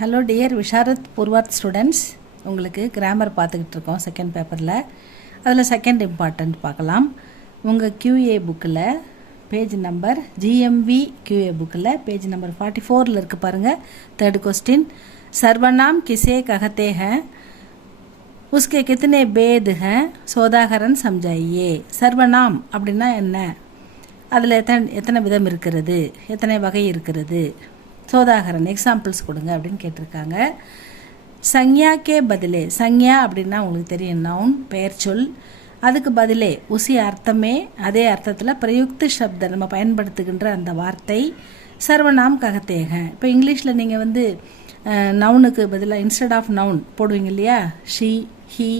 Hello dear Visharad Purvardh students, உங்களுக்கு grammar பார்த்துக்கிட்டு இருக்கோம் செகண்ட் பேப்பரில். அதில் செகண்ட் இம்பார்ட்டண்ட் பார்க்கலாம். உங்கள் QA புக்கில் பேஜ் நம்பர் GMV QA புக்கில் பேஜ் நம்பர் 44 இருக்குது பாருங்கள். Third question, சர்வநாம் கிசே கஹத்தே ஹேன், உஸ்கே கித்தனை பேத் ஹேன், சோதாகரன் சம்ஜாயியே. சர்வநாம் அப்படின்னா என்ன, அதில் எத்தனை விதம் இருக்கிறது, எத்தனை வகை இருக்கிறது, சோதாகரன் எக்ஸாம்பிள்ஸ் கொடுங்க அப்படின்னு கேட்டிருக்காங்க. சங்யாக்கே பதிலே, சங்யா அப்படின்னா உங்களுக்கு தெரியும் நவுன், பெயர் சொல். அதுக்கு பதிலே உசி அர்த்தமே, அதே அர்த்தத்தில் பிரயுக்த சப்தம் நம்ம பயன்படுத்துகின்ற அந்த வார்த்தை சர்வநாம் ககத்தேக. இப்போ இங்கிலீஷில் நீங்கள் வந்து நவுனுக்கு பதிலாக இன்ஸ்டெட் ஆஃப் நவுன் போடுவீங்க இல்லையா, ஷி, ஹி,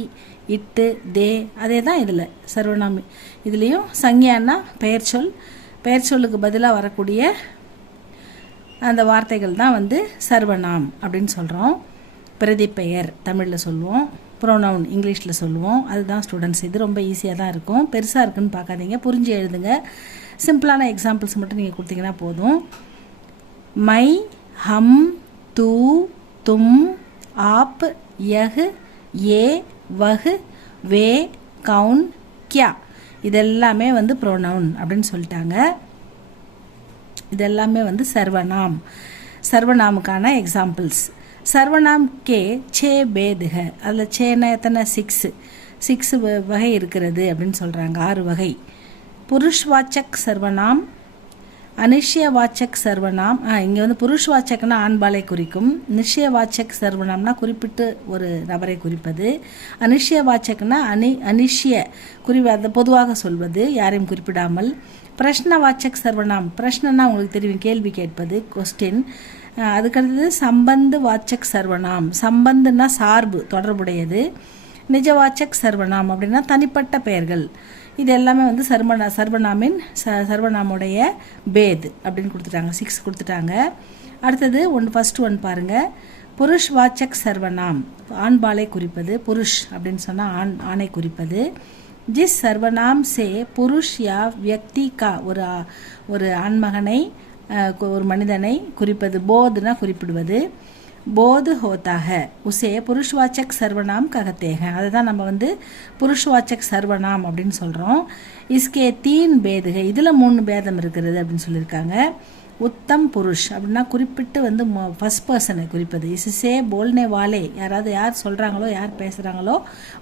இட்டு, தே, அதே தான் இதில் சர்வநாம். இதுலேயும் சங்யான்னா பெயர் சொல், பெயர் சொல்லுக்கு பதிலாக வரக்கூடிய அந்த வார்த்தைகள் தான் வந்து சர்வநாம் அப்படின்னு சொல்கிறோம். பிரதிப்பெயர் தமிழில் சொல்லுவோம், ப்ரோனவுன் இங்கிலீஷில் சொல்லுவோம். அதுதான் ஸ்டூடெண்ட்ஸ். இது ரொம்ப ஈஸியாக தான் இருக்கும், பெருசாக இருக்குன்னு பார்க்காதீங்க, புரிஞ்சு எழுதுங்க. சிம்பிளான எக்ஸாம்பிள்ஸ் மட்டும் நீங்கள் கொடுத்தீங்கன்னா போதும். மை, ஹம், தூ, தும், ஆப், யஹ், ஏ, வஹ், வே, கவுன், கியா, இதெல்லாமே வந்து ப்ரோனவுன் அப்படின்னு சொல்லிட்டாங்க. இதெல்லாமே வந்து சர்வநாம், சர்வநாமுக்கான எக்ஸாம்பிள்ஸ். சர்வநாம் கே சே பேதுக, அதில் சேனா எத்தனை, 6 வகை இருக்கிறது அப்படின்னு சொல்கிறாங்க, 6 வகை. புருஷ்வாச்சக் சர்வநாம், அனிஷ்யவாச்சக் சர்வநாம். இங்கே வந்து புருஷ்வாச்சக்னா ஆண்பாலை குறிக்கும், நிஷ்யவாச்சக் சர்வநாம்னா குறிப்பிட்டு ஒரு நபரை குறிப்பது, அனிஷ்யவாச்சக்னா அனிஷ்ய அதை பொதுவாக சொல்வது, யாரையும் குறிப்பிடாமல். பிரஷ்னவாச்சக் சர்வநாம், பிரஷ்னன்னா உங்களுக்கு தெரியும் கேள்வி கேட்பது, கொஸ்டின். அதுக்கடுத்தது சம்பந்து வாச்சக் சர்வநாம், சம்பந்துன்னா சார்பு தொடர்புடையது. நிஜவாச்சக் சர்வநாம் அப்படின்னா தனிப்பட்ட பெயர்கள். இது எல்லாமே வந்து சர்வநாமின் சர்வநாமுடைய பேத் அப்படின்னு கொடுத்துட்டாங்க, 6 கொடுத்துட்டாங்க. அடுத்தது ஃபர்ஸ்ட் ஒன் பாருங்கள். புருஷ் வாச்சக் சர்வநாம், ஆண்பாலை குறிப்பது, புருஷ் அப்படின்னு சொன்னால் ஆணை குறிப்பது. ஜிஸ் சர்வநாம் சே புருஷ் யா வியக்தி கா, ஒரு ஆண்மகனை, ஒரு மனிதனை குறிப்பது, போதுனா குறிப்பிடுவது. போது ஹோதாக உசே புருஷ்வாச்சக் சர்வநாம் ககத்தேக, அதுதான் நம்ம வந்து புருஷ்வாச்சக் சர்வநாம் அப்படின்னு சொல்கிறோம். இஸ்கே 3 பேதுக, இதில் 3 பேதம் இருக்கிறது அப்படின்னு சொல்லியிருக்காங்க. உத்தம் புருஷ் அப்படின்னா குறிப்பிட்டு வந்து ஃபர்ஸ்ட் பர்சனை குறிப்பது. இசுசே போல்னே வாலே, யார் சொல்கிறாங்களோ, யார் பேசுகிறாங்களோ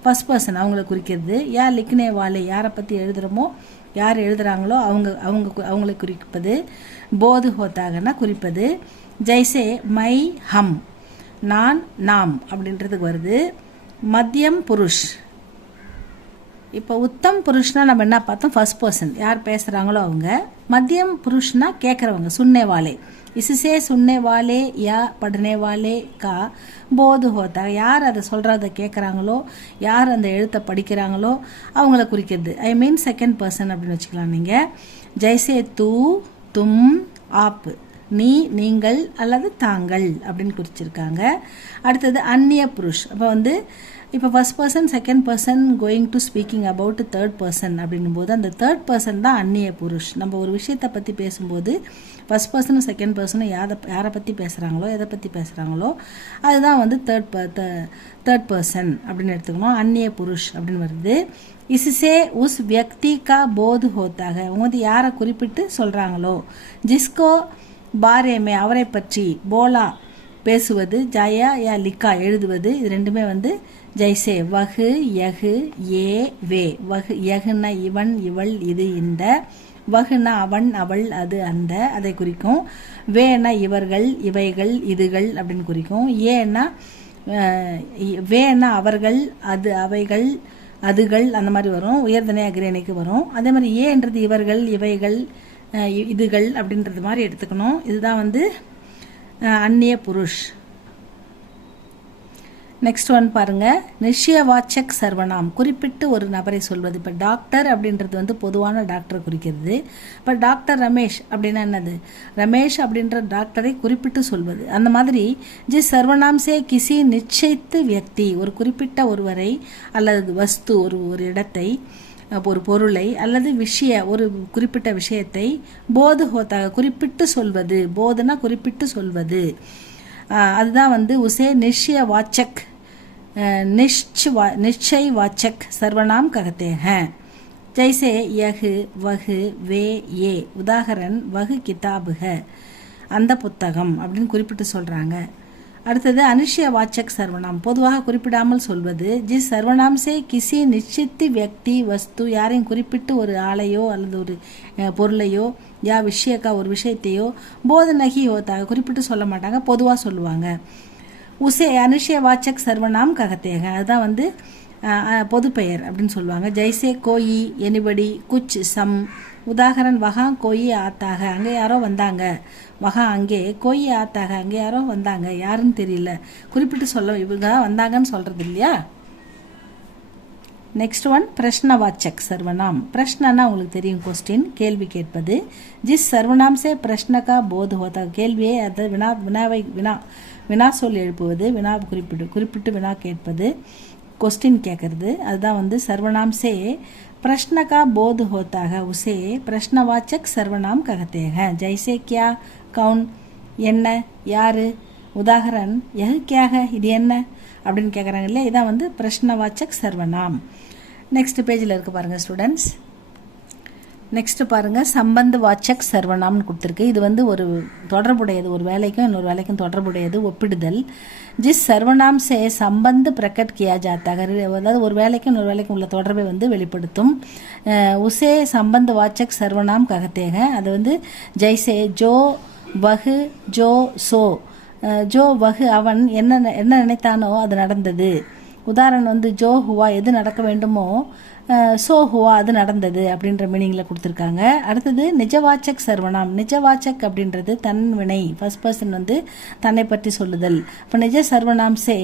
ஃபர்ஸ்ட் பர்சன் அவங்கள குறிக்கிறது. யார் லிக்னே வாலே, யாரை பற்றி எழுதுகிறோமோ, யார் எழுதுகிறாங்களோ அவங்களை குறிப்பது. போது ஹோத்தாகனா குறிப்பது. ஜெய்சே மை, ஹம், நான், நாம் அப்படின்றதுக்கு வருது. மத்தியம் புருஷ், இப்போ உத்தம் புருஷ்னா நம்ம என்ன பார்த்தோம், ஃபர்ஸ்ட் பர்சன் யார் பேசுகிறாங்களோ அவங்க. மத்தியம் புருஷ்னா கேட்குறவங்க, சுன்னே வாலே. இசுசே சுன்னே வாலே யா படனே வாலே கா போது ஹோத்தா, யார் அதை சொல்கிறத கேட்குறாங்களோ, யார் அந்த எழுத்தை படிக்கிறாங்களோ அவங்கள குறிக்கிறது. ஐ மீன் செகண்ட் பர்சன் அப்படின்னு வச்சுக்கலாம் நீங்கள். ஜெய்சே தூ, தும், ஆப், நீ, நீங்கள் அல்லது தாங்கள் அப்படின்னு குறிச்சிருக்காங்க. அடுத்தது அந்நிய புருஷ், அப்போ வந்து இப்போ first person, second person going to speaking about third person அப்படின்னும் போது அந்த தேர்ட் பர்சன் தான் அந்நிய புருஷ். நம்ம ஒரு விஷயத்தை பற்றி பேசும்போது ஃபர்ஸ்ட் பர்சனும் செகண்ட் பர்சனும் யாரை பற்றி பேசுகிறாங்களோ, எதை பற்றி பேசுகிறாங்களோ அதுதான் வந்து தேர்ட் பர்சன் அப்படின்னு எடுத்துக்கணும். அந்நிய புருஷ் அப்படின்னு வருது. இசுசே உஸ் வியக்தி கா போது ஹோத்தாக, அவங்க வந்து யாரை குறிப்பிட்டு சொல்கிறாங்களோ. ஜிஸ்கோ பாரேமே, அவரை பற்றி, போலா பேசுவது, ஜயா யா லிக்கா எழுதுவது, இது ரெண்டுமே வந்து ஜெய்சே. வஹு, யஹு, ஏ, வே. வஹு யஹுன்னா இவன், இவள், இது, இந்த. வஹுனா அவன், அவள், அது, அந்த, அதை குறிக்கும். வேனா இவர்கள், இவைகள், இதுகள் அப்படின்னு குறிக்கும். ஏன்னா வேனா அவர்கள், அது, அவைகள், அதுகள், அந்த மாதிரி வரும், உயர்தனை அகிரேனைக்கு வரும். அதே மாதிரி ஏன்றது இவர்கள், இவைகள், இதுகள் அப்படின்றது மாதிரி எடுத்துக்கணும். இதுதான் வந்து அந்நிய புருஷ். நெக்ஸ்ட் ஒன் பாருங்கள். நிஷ்யவாச்சக் சர்வநாம், குறிப்பிட்டு ஒரு நபரை சொல்வது. இப்போ டாக்டர் அப்படின்றது வந்து பொதுவான டாக்டரை குறிக்கிறது. இப்போ டாக்டர் ரமேஷ் அப்படின்னா என்னது, ரமேஷ் அப்படின்ற டாக்டரை குறிப்பிட்டு சொல்வது. அந்த மாதிரி ஜிஸ் சர்வநாம் சே கிசி நிச்சயித்து வியக்தி, ஒரு குறிப்பிட்ட ஒருவரை அல்லது வஸ்து, ஒரு இடத்தை, ஒரு பொருளை அல்லது ஒரு குறிப்பிட்ட விஷயத்தை போது ஹோத்தாக குறிப்பிட்டு சொல்வது. போதுனா குறிப்பிட்டு சொல்வது. அதுதான் வந்து உசே நிश्चय वाचक निश्चय वाचक सर्वनाम कहते हैं। जैसे यह वह वे ये उदाहरण वह किताब है அந்த புத்தகம் அப்படின்னு குறிப்பிட்டு சொல்கிறாங்க. அடுத்தது அனிஷ்ய வாச்சக் சர்வநாம் பொதுவாக குறிப்பிடாமல் சொல்வது. ஜிஸ் சர்வநாம் சே கிசி நிச்சித் வியக்தி வஸ்து யாரையும் குறிப்பிட்டு ஒரு ஆளையோ அல்லது ஒரு பொருளையோ யா விஷயக்கா ஒரு விஷயத்தையோ போத நகி ஹோத்தாக குறிப்பிட்டு சொல்ல மாட்டாங்க, பொதுவாக சொல்லுவாங்க. உசே அனிஷ்ய வாச்சக் சர்வநாம் ககத்தேக அதுதான் வந்து பொது பெயர் அப்படின்னு சொல்லுவாங்க. ஜெய்சே கோயி எனிபடி குச் சம் உதாகரன் வகா கோயி ஆத்தாக அங்கே யாரோ வந்தாங்க, வகா அங்கே கோயி ஆத்தாக அங்கே யாரோ வந்தாங்க, யாருன்னு தெரியல, குறிப்பிட்டு சொல்ல இவங்க தான் வந்தாங்கன்னு சொல்கிறது இல்லையா. Next one பிரஷ்னவாச்சக் சர்வநாம். பிரஷ்னன்னா உங்களுக்கு தெரியும், கொஸ்டின் கேள்வி கேட்பது. ஜிஸ் சர்வநாம் சே பிரஷ்னகா போது ஹோதா கேள்வியே அது வினா சொல் எழுப்புவது, வினா குறிப்பிட்டு வினா கேட்பது, கொஸ்டின் கேட்கறது, அதுதான் வந்து சர்வநாம் சே प्रश्न का बोध होता है उसे प्रश्नवाचक सर्वनाम कहते हैं. जैसे क्या कौन என்ன யார் உதாகரன் यह क्या है இது என்ன அப்படின்னு கேட்குறாங்க இல்லையா, இதான் வந்து பிரஷ்னவாச்சக் சர்வநாம். நெக்ஸ்ட் பேஜில் இருக்கு பாருங்கள் ஸ்டூடெண்ட்ஸ். நெக்ஸ்ட் பாருங்கள் சம்பந்த வாச்சக் சர்வநாம்னு கொடுத்துருக்கு. இது வந்து ஒரு தொடர்புடையது, ஒரு வேலைக்கும் இன்னொரு வேலைக்கும் தொடர்புடையது, ஒப்பிடுதல். ஜிஸ் சர்வநாம் சே சம்பந்த பிரகட் கியா ஜாத்தாக அதாவது ஒரு வேலைக்கும் இன்னொரு வேலைக்கும் உள்ள தொடர்பை வந்து வெளிப்படுத்தும். உசே சம்பந்த வாச்சக் சர்வநாம் ககத்தேக அது வந்து ஜெய்சே ஜோ வஹு ஜோ சோ ஜோ வஹு அவன் என்ன நினைத்தானோ அது நடந்தது. உதாரணம் வந்து ஜோ ஹுவா எது நடக்க வேண்டுமோ சோ ஹுவா அது நடந்தது அப்படின்ற மீனிங்கில் கொடுத்துருக்காங்க. அடுத்தது நிஜவாச்சக் சர்வநாம். நிஜவாச்சக் அப்படின்றது தன் வினை, ஃபர்ஸ்ட் பர்சன் வந்து தன்னை பற்றி சொல்லுதல். இப்போ நிஜ சர்வநாம் சே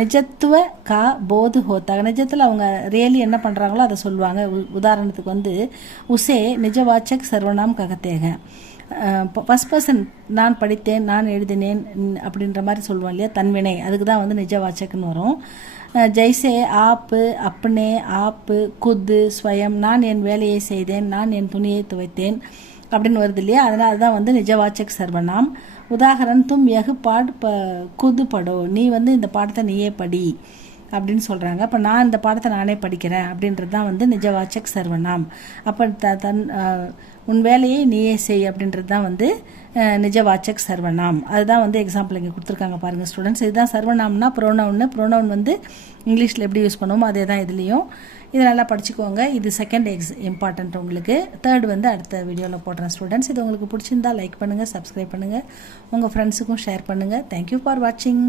நிஜத்துவ கா போது ஹோத்தாக நிஜத்தில் அவங்க ரியலி என்ன பண்ணுறாங்களோ அதை சொல்லுவாங்க. உதாரணத்துக்கு வந்து உசே நிஜவாச்சக் சர்வநாம் ககத்தேக ஃபர்ஸ்ட் பர்சன் நான் படித்தேன் நான் எழுதினேன் அப்படின்ற மாதிரி சொல்லுவோம் இல்லையா, தன்வினை, அதுக்கு தான் வந்து நிஜவாச்சக்னு வரும். ஜெய்சே ஆப்பு அப்னே ஆப்பு குத்து ஸ்வயம் நான் என் வேலையை செய்தேன் நான் என் துணியை துவைத்தேன் அப்படின்னு வருது இல்லையா, அதனால் அதுதான் வந்து நிஜவாச்சக் சர்வநாம். உதாகரன் தும் எகு குது படோ நீ வந்து இந்த பாடத்தை நீயே படி அப்படின்னு சொல்கிறாங்க. அப்போ நான் இந்த பாடத்தை நானே படிக்கிறேன் அப்படின்றது தான் வந்து நிஜவாச்சக் சர்வநாம். அப்போ உன் வேலையை நீயே செய் அப்படின்றது தான் வந்து நிஜவாச்சக் சர்வநாம். அதுதான் வந்து எக்ஸாம்பிள் இங்கே கொடுத்துருக்காங்க பாருங்கள் ஸ்டூடெண்ட்ஸ். இதுதான் சர்வநாம்னா ப்ரோனவுன் வந்து இங்கிலீஷில் எப்படி யூஸ் பண்ணுவோமோ அதே தான் இதுலேயும். இது நல்லா படிச்சுக்கோங்க. இது செகண்ட் இம்பார்ட்டன்ட் உங்களுக்கு. தேர்ட் வந்து அடுத்த வீடியோவில் போடுறேன் ஸ்டூடெண்ட்ஸ். இது உங்களுக்கு பிடிச்சிருந்தா லைக் பண்ணுங்கள், சப்ஸ்கிரைப் பண்ணுங்கள், உங்கள் ஃப்ரெண்ட்ஸுக்கும் ஷேர் பண்ணுங்கள். தேங்க்யூ ஃபார் வாட்சிங்.